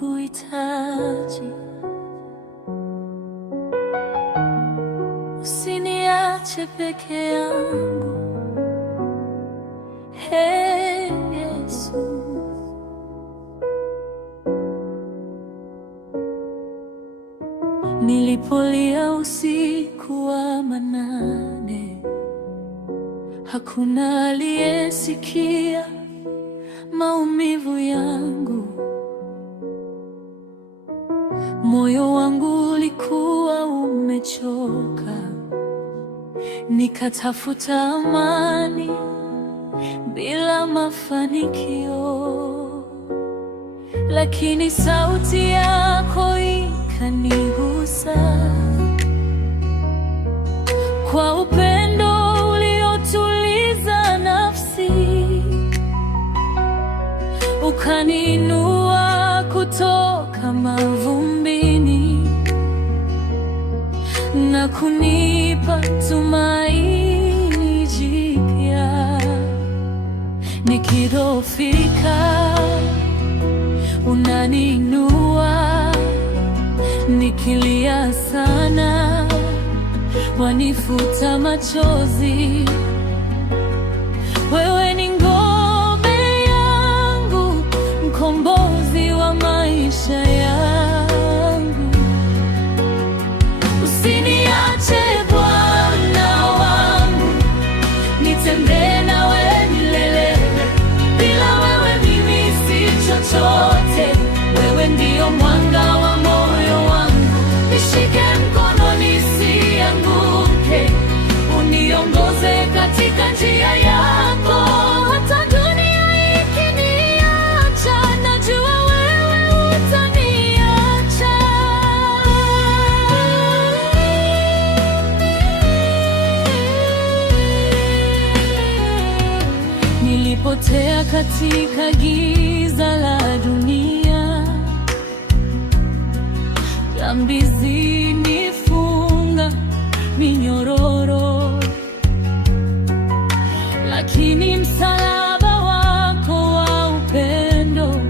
ninakuhitaji. Usiniache peke yangu, Ee Yesu. Nilipolia usiku wa manane, hakuna aliyesikia maumivu yangu. Moyo wangu ulikuwa umechoka, nikatafuta amani bila mafanikio, lakini sauti yako ikanigusa kwa upendo uliotuliza nafsi, ukaniinua kutoka mavumbini na kunipa tumaini jipya. Nikidhoofika, unaniinua, nikilia sana, wanifuta machozi. Wewe ni ngome yangu, mkombozi wa maisha yangu. Usiniache Bwana wangu, nitembee nawe milele. Bila wewe mimi si chochote. Wewe ndio mwanga wa moyo wangu, nishike mkono nisianguke, uniongoze katika njia yako. Hata dunia ikiniacha, najua wewe hutaniacha. Nilipotea katika giza la dunia, dhambi zinifunga minyororo, lakini msalaba wako wa upendo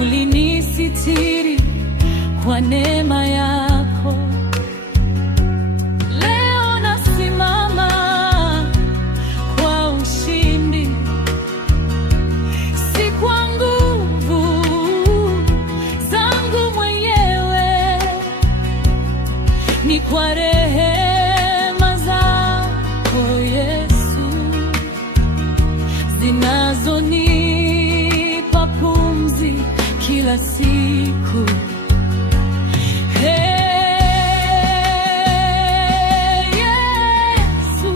ulinisitiri kwa neema yako. Leo nasimama kwa ushindi, si kwa nguvu zangu mwenyewe, ni kwa rehema zako Yesu, zinazonipa pumzi kila siku. Yesu,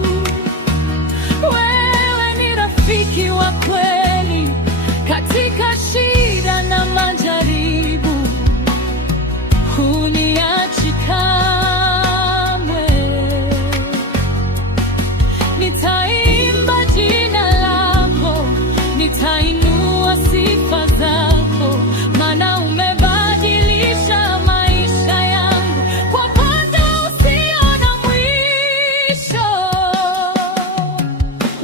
wewe ni rafiki wa kweli katika shida na majaribu, huniachi kamwe. Nitaimba jina lako, nitainua sifa zako, maana umebadilisha maisha yangu kwa upendo usio na mwisho.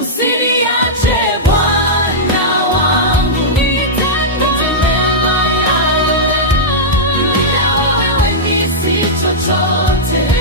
Usiniache Bwana wangu, nitembee nawe, bila wewe mimi si chochote.